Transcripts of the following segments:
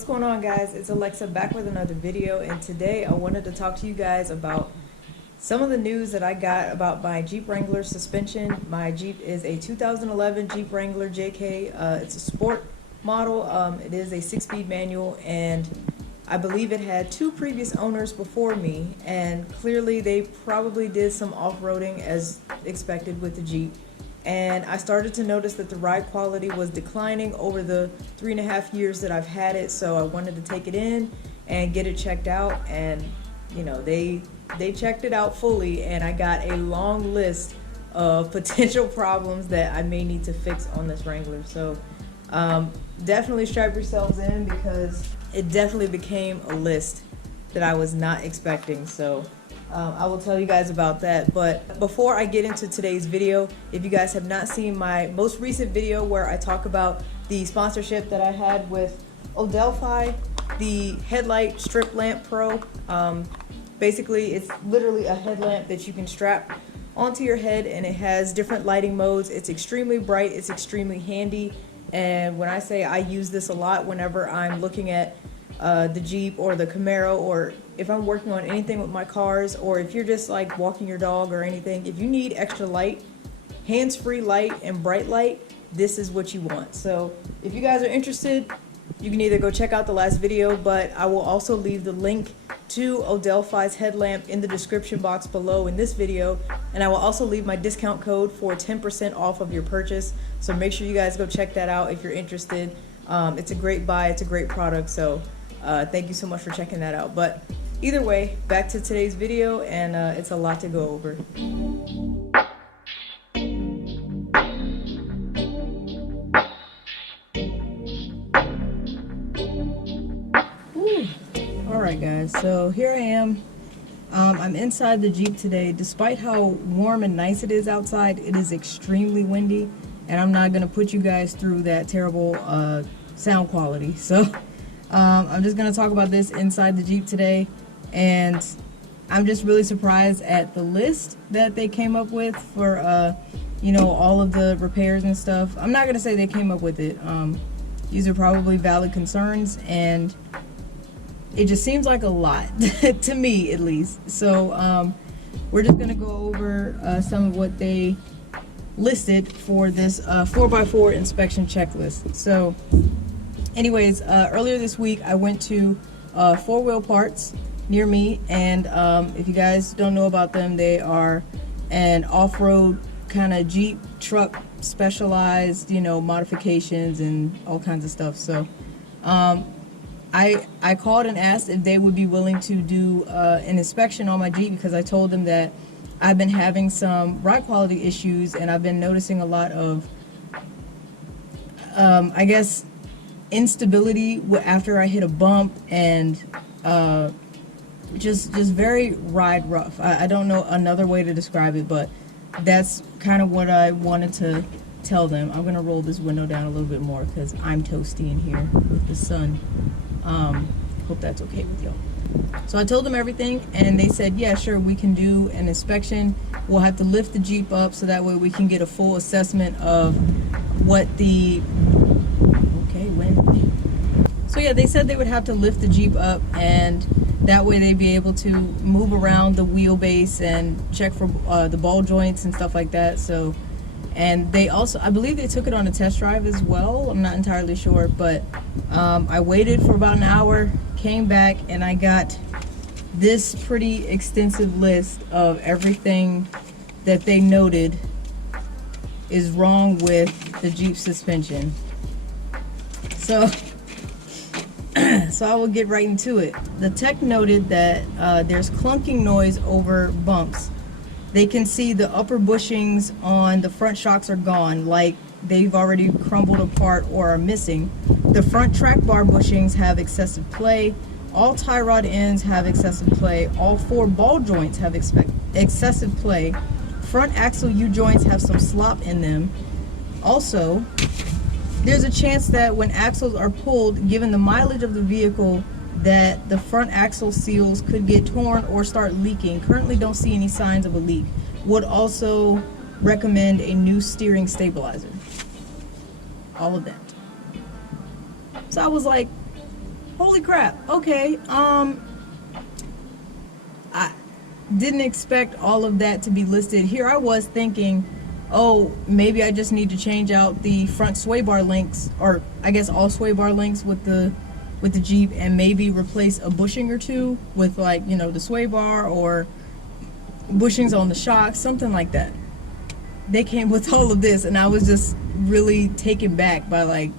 What's going on, guys? It's Alexa back with another video, and today I wanted to talk to you guys about some of the news that I got about my Jeep Wrangler suspension. My Jeep is a 2011 Jeep Wrangler JK. It's a sport model. It is a 6-speed manual, and I believe it had 2 previous owners before me, and clearly they probably did some off-roading as expected with the Jeep. And I started to notice that the ride quality was declining over the 3.5 years that I've had it, so I wanted to take it in and get it checked out. And you know, they checked it out fully, and I got a long list of potential problems that I may need to fix on this Wrangler. So definitely strap yourselves in, because it definitely became a list that I was not expecting. So I will tell you guys about that. But before I get into today's video, if you guys have not seen my most recent video where I talk about the sponsorship that I had with Odelfi, the Headlight Strip Lamp Pro, basically it's literally a headlamp that you can strap onto your head, and it has different lighting modes. It's extremely bright, it's extremely handy, and when I say I use this a lot whenever I'm looking at the Jeep or the Camaro, or if I'm working on anything with my cars, or if you're just like walking your dog or anything, if you need extra light, hands-free light and bright light, this is what you want. So if you guys are interested, you can either go check out the last video, but I will also leave the link to Odelfi's headlamp in the description box below in this video, and I will also leave my discount code for 10% off of your purchase. So make sure you guys go check that out if you're interested. It's a great buy, it's a great product, so thank you so much for checking that out. But either way, back to today's video, and it's a lot to go over. Alright guys, so here I am. I'm inside the Jeep today. Despite how warm and nice it is outside, it is extremely windy, and I'm not going to put you guys through that terrible sound quality. So I'm just going to talk about this inside the Jeep today, and I'm just really surprised at the list that they came up with for you know, all of the repairs and stuff. I'm not going to say they came up with it. These are probably valid concerns, and it just seems like a lot to me, at least. So we're just going to go over some of what they listed for this 4x4 inspection checklist. So anyways, earlier this week I went to 4 Wheel Parts near me, and if you guys don't know about them, they are an off-road kind of Jeep truck, specialized, you know, modifications and all kinds of stuff. So I called and asked if they would be willing to do an inspection on my Jeep, because I told them that I've been having some ride quality issues, and I've been noticing a lot of I guess instability after I hit a bump, and just very ride rough. I don't know another way to describe it, but that's kind of what I wanted to tell them. I'm gonna roll this window down a little bit more because I'm toasty in here with the sun. Hope that's okay with y'all. So I told them everything, and they said, yeah, sure, we can do an inspection. We'll have to lift the Jeep up so that way we can get a full assessment of what the So yeah, they said they would have to lift the Jeep up, and that way they'd be able to move around the wheelbase and check for the ball joints and stuff like that. So, and they also, I believe they took it on a test drive as well. I'm not entirely sure, but I waited for about an hour, came back, and I got this pretty extensive list of everything that they noted is wrong with the Jeep suspension. So I will get right into it. The tech noted that there's clunking noise over bumps. They can see the upper bushings on the front shocks are gone, like they've already crumbled apart or are missing. The front track bar bushings have excessive play. All tie rod ends have excessive play. All 4 ball joints have excessive play. Front axle U-joints have some slop in them. Also, there's a chance that when axles are pulled, given the mileage of the vehicle, that the front axle seals could get torn or start leaking. Currently don't see any signs of a leak. Would also recommend a new steering stabilizer. All of that. So I was like, holy crap, okay, I didn't expect all of that to be listed. Here I was thinking, oh, maybe I just need to change out the front sway bar links, or I guess all sway bar links with the Jeep, and maybe replace a bushing or two with, like, you know, the sway bar, or bushings on the shocks, something like that. They came with all of this, and I was just really taken back by, like,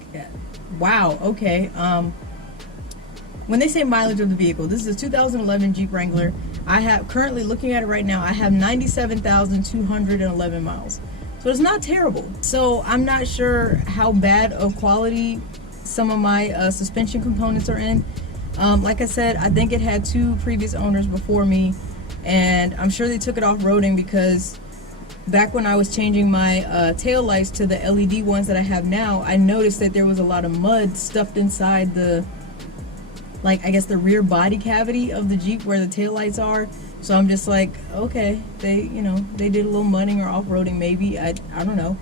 wow, okay. When they say mileage of the vehicle, this is a 2011 Jeep Wrangler. I have, currently looking at it right now, I have 97,211 miles. So it's not terrible. So I'm not sure how bad of quality some of my suspension components are in. Like I said, I think it had 2 previous owners before me, and I'm sure they took it off-roading, because back when I was changing my tail lights to the LED ones that I have now, I noticed that there was a lot of mud stuffed inside the, like, I guess the rear body cavity of the Jeep where the tail lights are. So I'm just like, okay, they, you know, they did a little mudding or off-roading maybe. I don't know.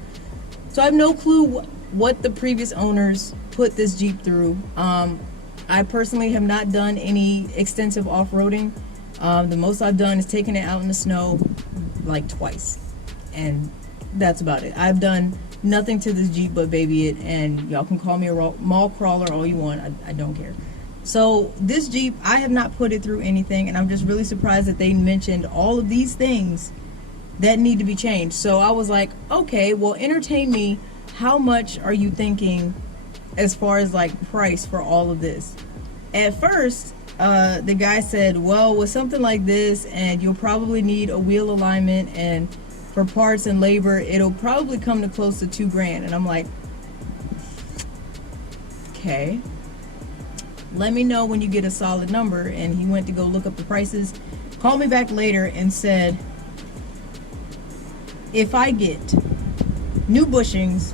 So I have no clue what the previous owners put this Jeep through. I personally have not done any extensive off-roading. The most I've done is taking it out in the snow like twice, and that's about it. I've done nothing to this Jeep but baby it, and y'all can call me a mall crawler all you want. I don't care. So this Jeep, I have not put it through anything, and I'm just really surprised that they mentioned all of these things that need to be changed. So I was like, okay, well, entertain me. How much are you thinking as far as, like, price for all of this? At first, the guy said, well, with something like this, and you'll probably need a wheel alignment, and for parts and labor, it'll probably come to close to $2,000. And I'm like, okay, let me know when you get a solid number. And he went to go look up the prices, called me back later and said, if I get new bushings,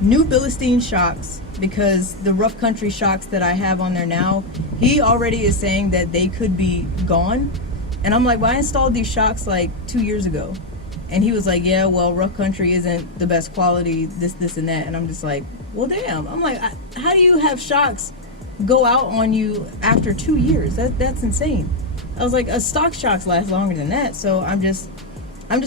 new Bilstein shocks, because the rough country shocks that I have on there now, he already is saying that they could be gone. And I'm like, well, I installed these shocks like 2 years ago. And he was like, yeah, well, rough country isn't the best quality, this and that. And I'm just like, well, damn. I'm like, how do you have shocks go out on you after 2 years? That's insane. I was like, stock shocks last longer than that. So I'm just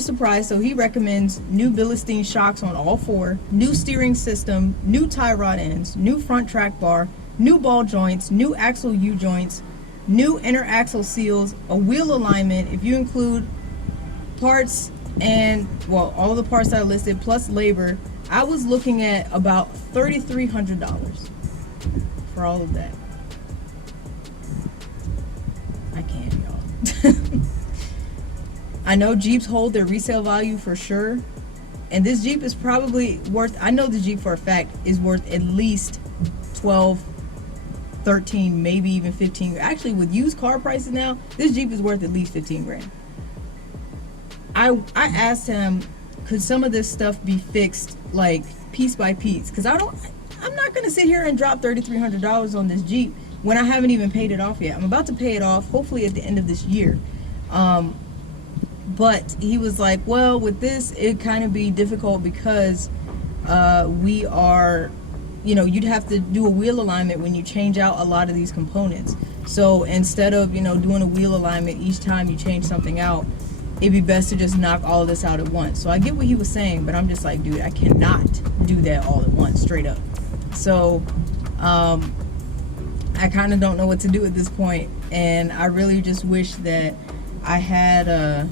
surprised. So he recommends new Bilstein shocks on all 4, new steering system, new tie rod ends, new front track bar, new ball joints, new axle U-joints, new inner axle seals, a wheel alignment. If you include parts and, well, all the parts that I listed plus labor, I was looking at about $3,300 for all of that. I can't, y'all. I know Jeeps hold their resale value for sure, and this Jeep is probably worth, I know the Jeep for a fact is worth at least 12, 13, maybe even 15. Actually, with used car prices now, this Jeep is worth at least 15 grand. I asked him, could some of this stuff be fixed, like, piece by piece? Because I'm not going to sit here and drop $3,300 on this Jeep when I haven't even paid it off yet. I'm about to pay it off, hopefully at the end of this year. But he was like, well, with this, it'd kind of be difficult because we are, you know, you'd have to do a wheel alignment when you change out a lot of these components. So instead of, you know, doing a wheel alignment each time you change something out, it'd be best to just knock all of this out at once. So I get what he was saying, but I'm just like, dude, I cannot do that all at once, straight up. So I kind of don't know what to do at this point, and I really just wish that I had a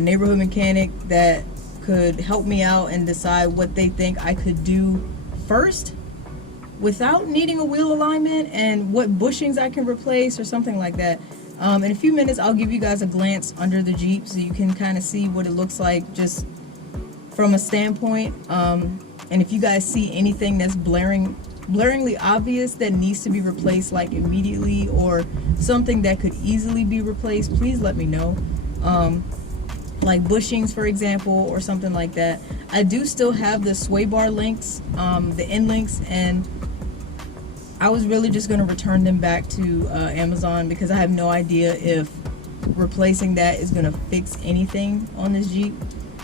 neighborhood mechanic that could help me out and decide what they think I could do first without needing a wheel alignment, and what bushings I can replace or something like that. In a few minutes, I'll give you guys a glance under the Jeep so you can kind of see what it looks like just from a standpoint. And if you guys see anything that's blaringly obvious that needs to be replaced, like immediately, or something that could easily be replaced, please let me know. Like bushings, for example, or something like that. I do still have the sway bar links, the end links, and I was really just going to return them back to Amazon, because I have no idea if replacing that is going to fix anything on this Jeep.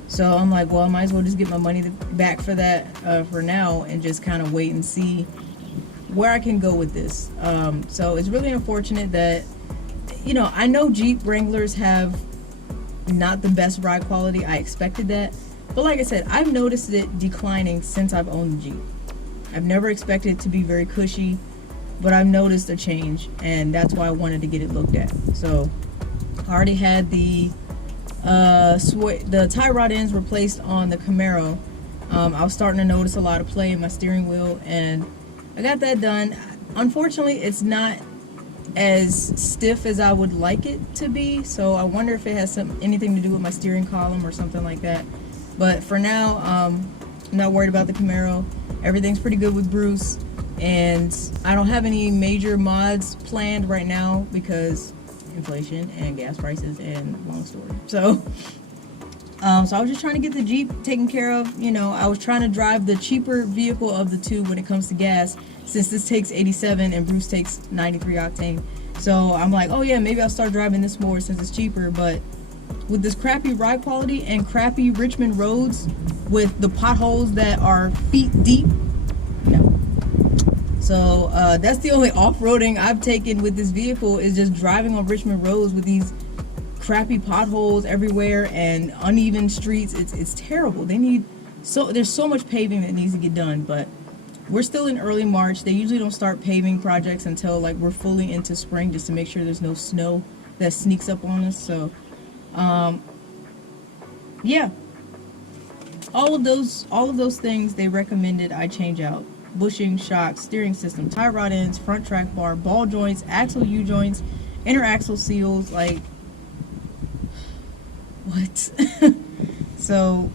So I'm like, well, I might as well just get my money back for that for now, and just kind of wait and see where I can go with this. So it's really unfortunate that, you know, I know Jeep Wranglers have not the best ride quality. I expected that. But like I said, I've noticed it declining since I've owned the Jeep. I've never expected it to be very cushy, but I've noticed a change, and that's why I wanted to get it looked at. So I already had the tie rod ends replaced on the Camaro. I was starting to notice a lot of play in my steering wheel, and I got that done. Unfortunately, it's not as stiff as I would like it to be, so I wonder if it has anything to do with my steering column or something like that. But for now, I'm not worried about the Camaro. Everything's pretty good with Bruce, and I don't have any major mods planned right now because inflation and gas prices and long story. So I was just trying to get the Jeep taken care of. You know, I was trying to drive the cheaper vehicle of the two when it comes to gas, since this takes 87 and Bruce takes 93 octane. So I'm like, oh yeah, maybe I'll start driving this more since it's cheaper. But with this crappy ride quality and crappy Richmond roads with the potholes that are feet deep, no. So that's the only off-roading I've taken with this vehicle, is just driving on Richmond roads with these crappy potholes everywhere and uneven streets. It's terrible. There's so much paving that needs to get done, but we're still in early March. They usually don't start paving projects until like we're fully into spring, just to make sure there's no snow that sneaks up on us. So yeah, all of those things they recommended I change out: bushing, shocks, steering system, tie rod ends, front track bar, ball joints, axle U joints, inner axle seals. Like, what? So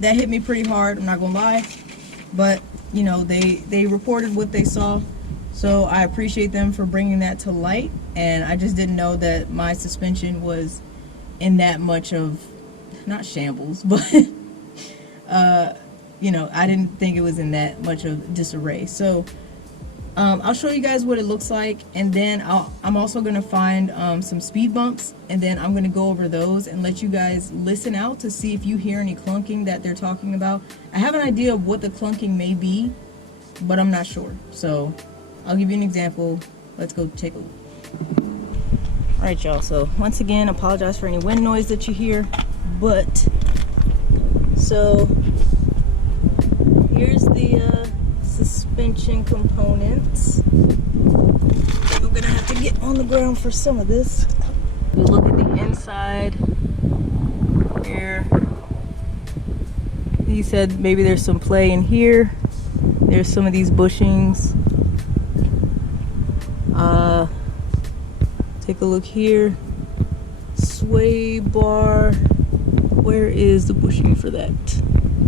that hit me pretty hard, I'm not gonna lie. But you know, they reported what they saw, so I appreciate them for bringing that to light. And I just didn't know that my suspension was in that much of, not shambles, but you know, I didn't think it was in that much of disarray. So I'll show you guys what it looks like, and then I'm also going to find some speed bumps, and then I'm going to go over those and let you guys listen out to see if you hear any clunking that they're talking about. I have an idea of what the clunking may be, but I'm not sure. So I'll give you an example. Let's go take a look. Alright y'all, so once again, apologize for any wind noise that you hear, but so here's the suspension components. We're gonna have to get on the ground for some of this. We look at the inside here. He said maybe there's some play in here. There's some of these bushings. Take a look here. Sway bar. Where is the bushing for that?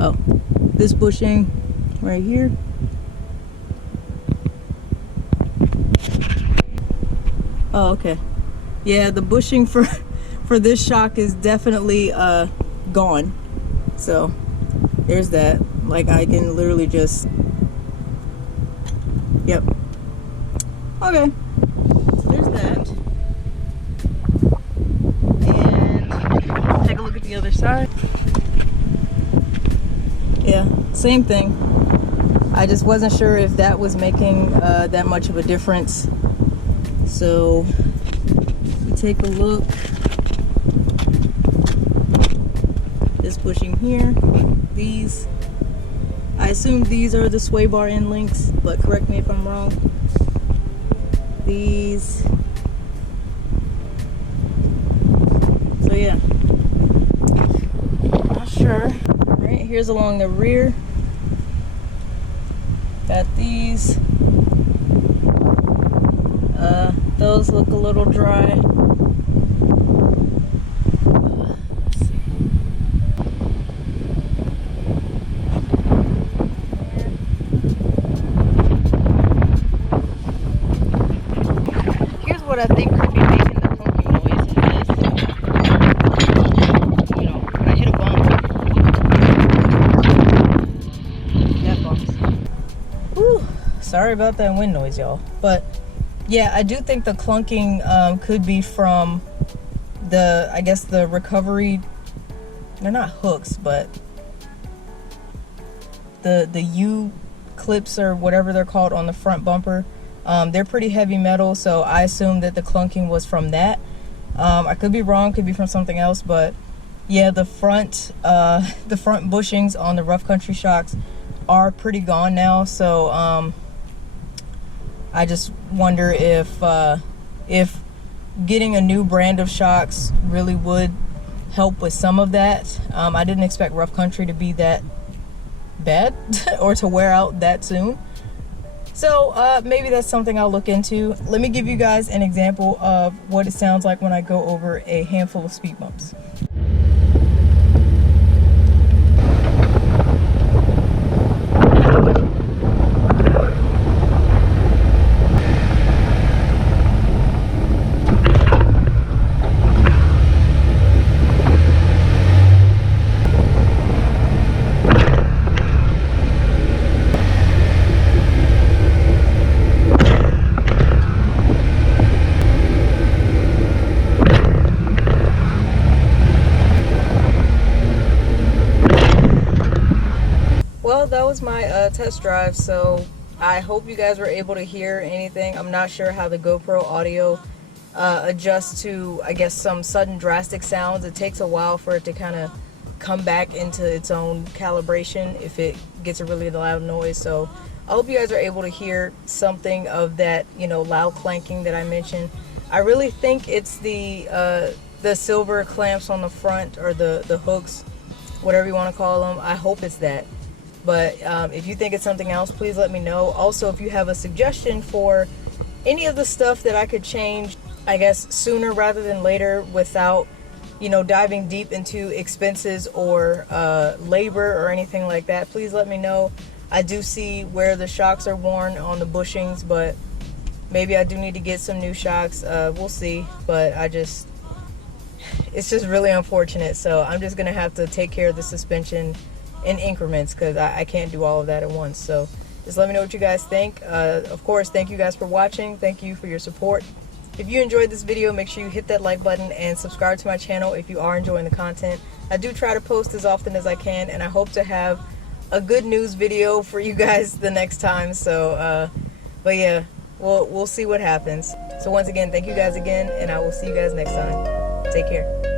Oh, this bushing right here. Oh, okay. Yeah, the bushing for this shock is definitely gone. So there's that. Like, I can literally just, yep. Okay, so there's that. And take a look at the other side. Yeah, same thing. I just wasn't sure if that was making that much of a difference. So we take a look. This bushing here, these, I assume these are the sway bar end links, but correct me if I'm wrong. These. So yeah, not sure. Right, here's along the rear. Got these. Those look a little dry. Let's see. Here's what I think could be making the clunking noise. Is, you know, when I hit a bump, that bumps. Whew, sorry about that wind noise, y'all. But yeah, I do think the clunking could be from the, I guess, the recovery. They're not hooks, but the U clips or whatever they're called on the front bumper. They're pretty heavy metal, so I assumed that the clunking was from that. I could be wrong, could be from something else, but yeah, the front bushings on the rough country shocks are pretty gone now. So I just wonder if getting a new brand of shocks really would help with some of that. I didn't expect rough country to be that bad or to wear out that soon. So maybe that's something I'll look into. Let me give you guys an example of what it sounds like when I go over a handful of speed bumps. Well, that was my test drive, so I hope you guys were able to hear anything. I'm not sure how the GoPro audio adjusts to, I guess, some sudden drastic sounds. It takes a while for it to kind of come back into its own calibration if it gets a really loud noise. So I hope you guys are able to hear something of that, you know, loud clanking that I mentioned. I really think it's the silver clamps on the front, or the hooks, whatever you want to call them. I hope it's that. But if you think it's something else, please let me know. Also, if you have a suggestion for any of the stuff that I could change, I guess, sooner rather than later without, you know, diving deep into expenses or labor or anything like that, please let me know. I do see where the shocks are worn on the bushings, but maybe I do need to get some new shocks. We'll see. But it's just really unfortunate. So I'm just going to have to take care of the suspension in increments, because I can't do all of that at once. So just let me know what you guys think. Of course, thank you guys for watching. Thank you for your support. If you enjoyed this video, make sure you hit that like button and subscribe to my channel if you are enjoying the content. I do try to post as often as I can, and I hope to have a good news video for you guys the next time. So but yeah, we'll see what happens. So once again, thank you guys again, and I will see you guys next time. Take care.